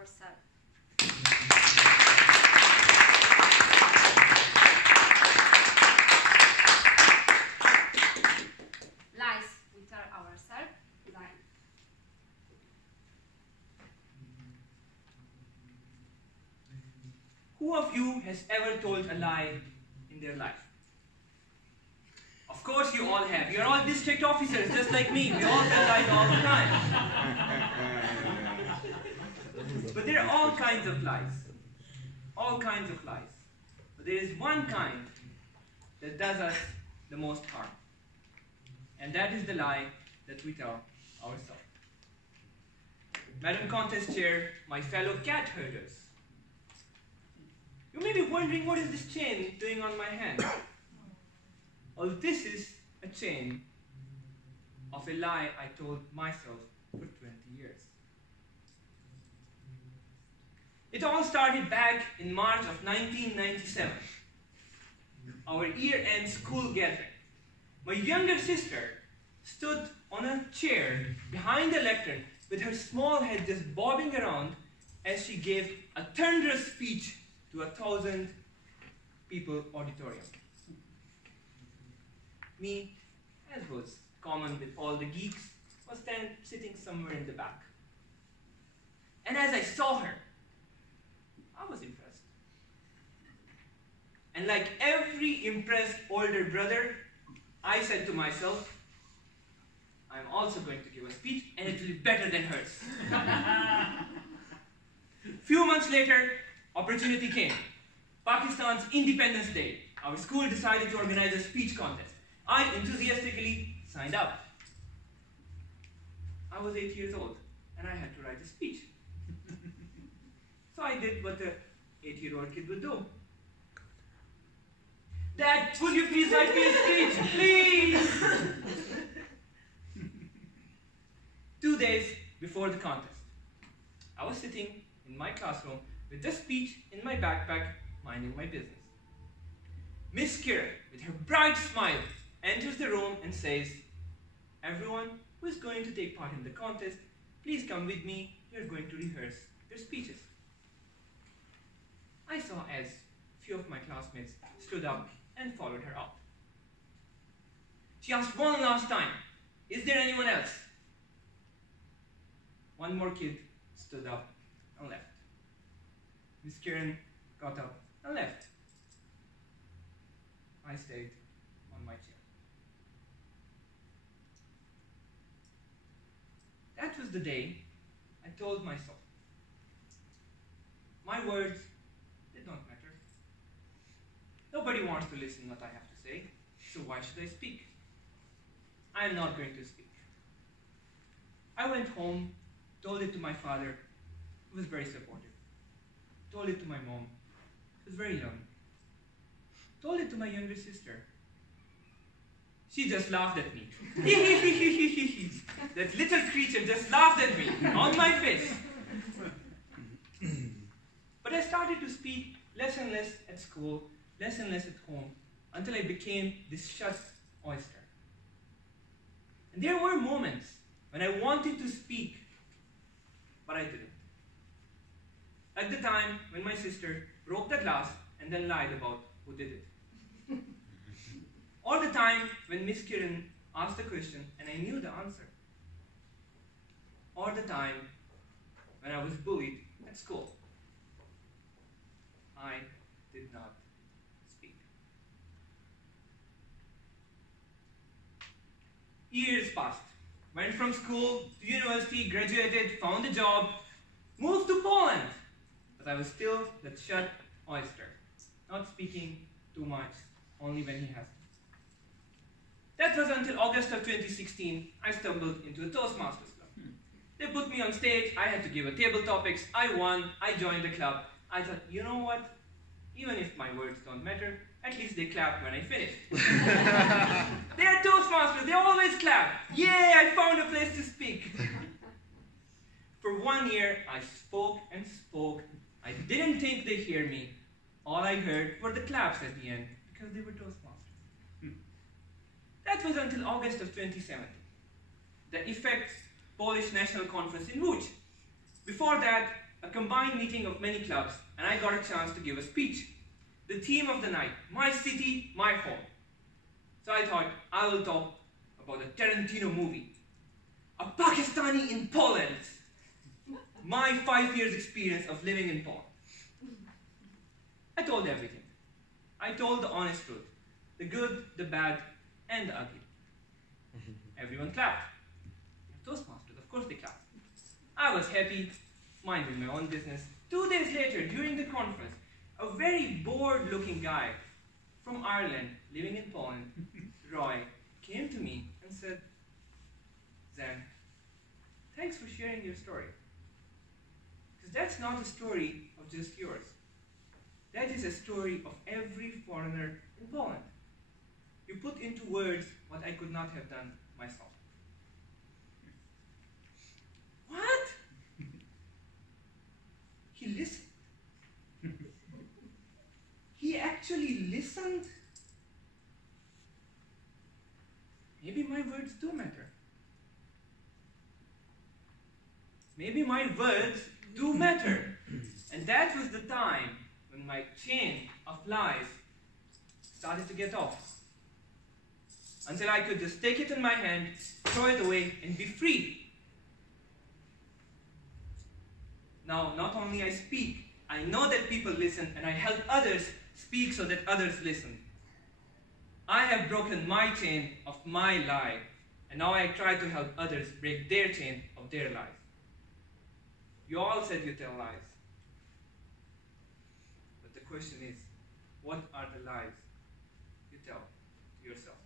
ourselves. Lies we tell ourselves, lying. Who of you has ever told a lie in their life? Of course you all have. You're all district officers just like me. We all tell lies all the time. But there are all kinds of lies. All kinds of lies. But there is one kind that does us the most harm. And that is the lie that we tell ourselves. Madam Contest Chair, my fellow cat herders, you may be wondering, what is this chain doing on my hand? Well, this is a chain of a lie I told myself for 20 years. It all started back in March of 1997, our year-end school gathering. My younger sister stood on a chair behind the lectern with her small head just bobbing around as she gave a thunderous speech to a 1,000-people auditorium. Me, as was common with all the geeks, was then sitting somewhere in the back. And as I saw her, I was impressed. And like every impressed older brother, I said to myself, I'm also going to give a speech and it will be better than hers. Few months later, opportunity came. Pakistan's Independence Day. Our school decided to organize a speech contest. I enthusiastically signed up. I was 8 years old and I had to write a speech. So I did what an 8-year-old kid would do. Dad, will you please write me a speech? Please! 2 days before the contest, I was sitting in my classroom with the speech in my backpack, minding my business. Miss Kiran, with her bright smile, enters the room and says, everyone who is going to take part in the contest, please come with me, you're going to rehearse your speeches. I saw as few of my classmates stood up and followed her out. She asked one last time, is there anyone else? One more kid stood up and left. Miss Kiran got up and left. I stayed on my chair. That was the day I told myself, my words did not matter. Nobody wants to listen what I have to say, so why should I speak? I am not going to speak. I went home, told it to my father, who was very supportive. Told it to my mom, who was very loving. Told it to my younger sister. She just laughed at me. That little creature just laughed at me, on my face. But I started to speak less and less at school, less and less at home, until I became this shut oyster. And there were moments when I wanted to speak, but I didn't. At the time when my sister broke the glass and then lied about who did it. Or the time when Miss Kiran asked a question and I knew the answer. Or the time when I was bullied at school. I did not speak. Years passed. Went from school to university, graduated, found a job, moved to Poland. But I was still that shut oyster, not speaking too much, only when he has to. That was until August of 2016, I stumbled into the Toastmasters club. They put me on stage, I had to give a table topics, I won, I joined the club. I thought, you know what? Even if my words don't matter, at least they clap when I finish. They are Toastmasters, they always clap. Yay, I found a place to speak. For 1 year, I spoke and spoke. I didn't think they'd hear me. All I heard were the claps at the end, because they were Toastmasters. That was until August of 2017. The Effects Polish National Conference in Łódź. Before that, a combined meeting of many clubs, and I got a chance to give a speech. The theme of the night, my city, my home. So I thought, I will talk about a Tarantino movie. A Pakistani in Poland. My 5 years experience of living in Poland. I told everything. I told the honest truth. The good, the bad, and the ugly. Everyone clapped. Toastmasters, of course they clapped. I was happy, minding my own business. 2 days later, during the conference, a very bored-looking guy from Ireland, living in Poland, Roy, came to me and said, Zen, thanks for sharing your story. Because that's not a story of just yours. That is a story of every foreigner in Poland. You put into words what I could not have done myself. What? He listened. He actually listened? Maybe my words do matter. Maybe my words do matter. And that was the time when my chain of lies started to get off. Until I could just take it in my hand, throw it away, and be free. Now, not only I speak, I know that people listen, and I help others speak so that others listen. I have broken my chain of my lie, and now I try to help others break their chain of their lies. You all said you tell lies. But the question is, what are the lies you tell to yourself?